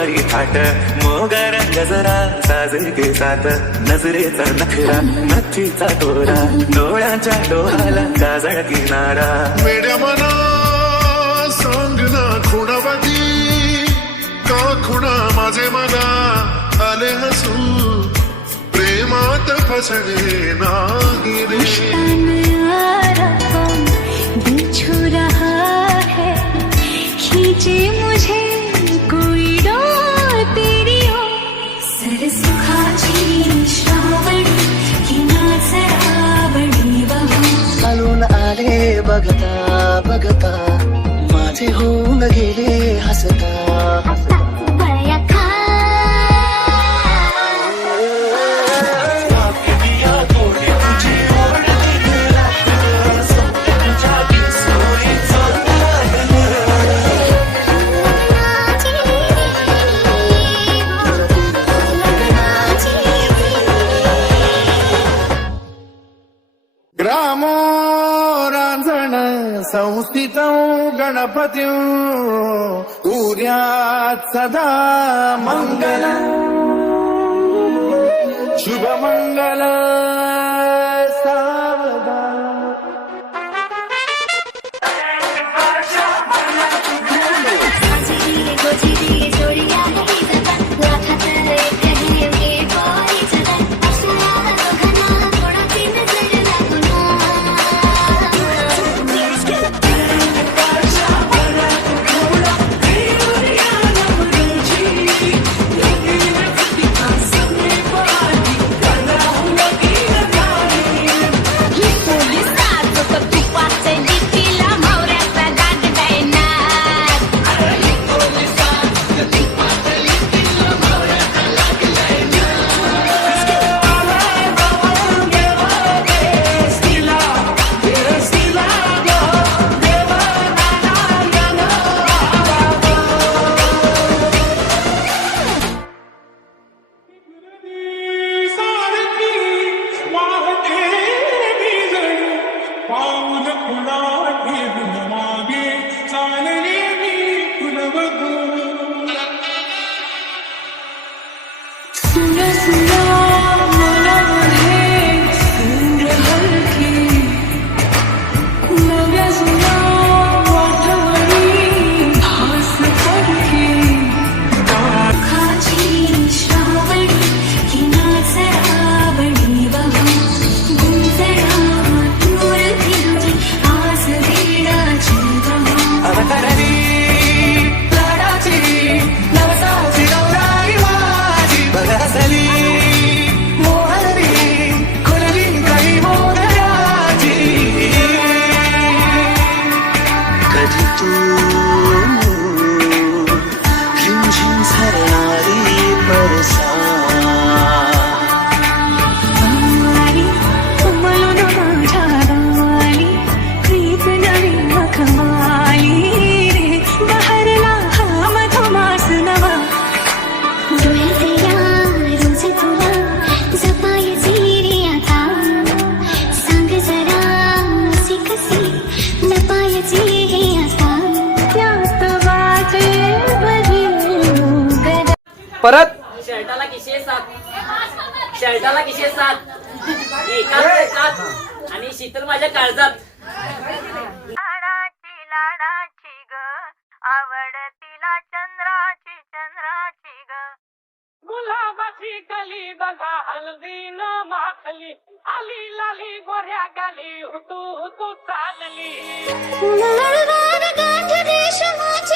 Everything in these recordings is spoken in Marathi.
थाट. मोगर गजरा साजे के साथ नजरेचा नखरा नथीचा तोरा. डोळ्याच्या डोळ्याला काजळ किनारा. मेड्या मना सांग ना खुणाबाजी. का खुणा माझे मना आले हसू. प्रेमात फसणे नाही रे. नया रकम दिल छू रहा है. खींचे आले बघता बघता गणपती सूर्यात सदा मंगल. शुभ परत? शर्टाला किशे सात. शर्टाला किशे सात. एका सात आणि शीतल माझ्या काळजात. लाडाची लाडाची ग. आवड तिला चंद्राची चंद्राची ग. गुलाबाची कली बघा हलदी न माखली. आली लाली गोऱ्या गाली हुतू हुतू चालली कुणालवार गाठ रेशमाची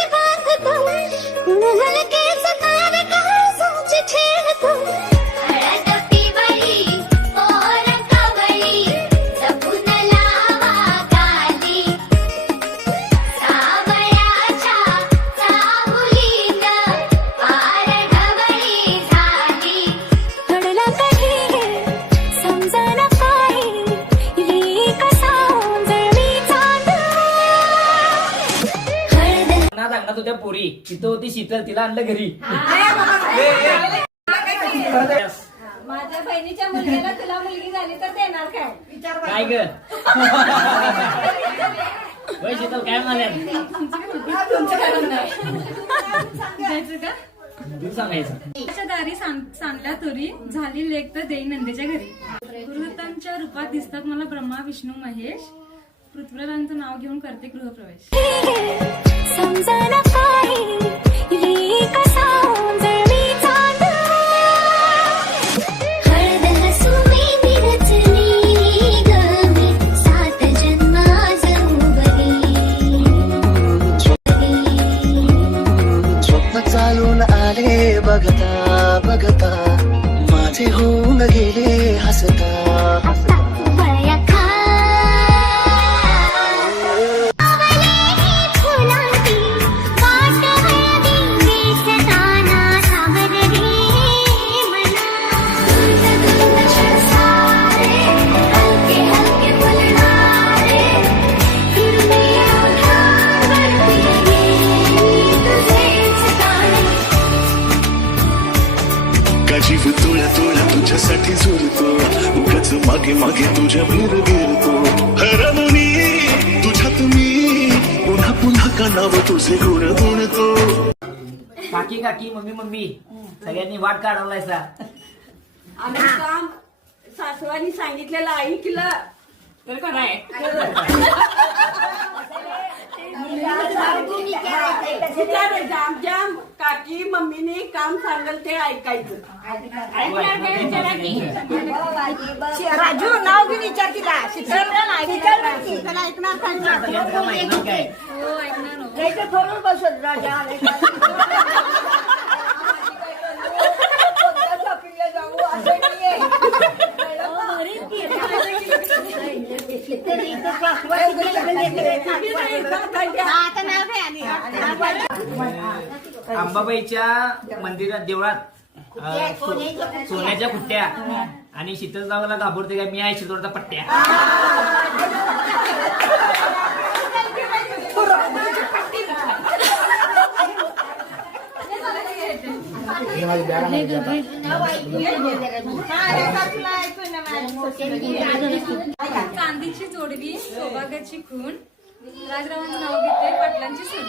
तिथं होती शीतल तिला आणलं घरी. माझ्या बहिणीच्या मुलगीला तुला मुलगी झाली तर देणार काय? विचार काय ग? शीतल काय म्हणाल्या? तू सांगायचं. दारी सांग- सांगल्या तुरी झाली लेख तर देई नंदेच्या घरी. गृहतमच्या रूपात दिसतात मला ब्रह्मा विष्णू महेश. पृथ्वीराजांचं नाव घेऊन करते गृहप्रवेश चालून आले बघता बघता. माझे होऊन गेले हसता. तुझ्या भीर गिरतो हरमनी तुझ्यात मी. पुन्हा पुन्हा तुझे गुण गुणतो काकी काकी मम्मी मम्मी. सगळ्यांनी वाट काढवलायसा. आम्ही काम सासवानी सांगितलेलं ऐकलं तर काय जाम जाम काकी मम्मीने काम सांगल ते ऐकायचं राजू नाव घेऊन विचार तिला ऐकणार. सगळ्यांचं माहिती काय हो ऐकणार हो. फोनवर बसत राजा. अंबाबाईच्या मंदिरात देवळात अं, सो- सोन्याच्या कुट्ट्या आणि शीतलजावाला घाबरते काय? मी आहे शीतलचा पट्ट्या. चांदीची जोडवी सौभाग्याची खून राजरावांचं नाव घेते पाटलांची सून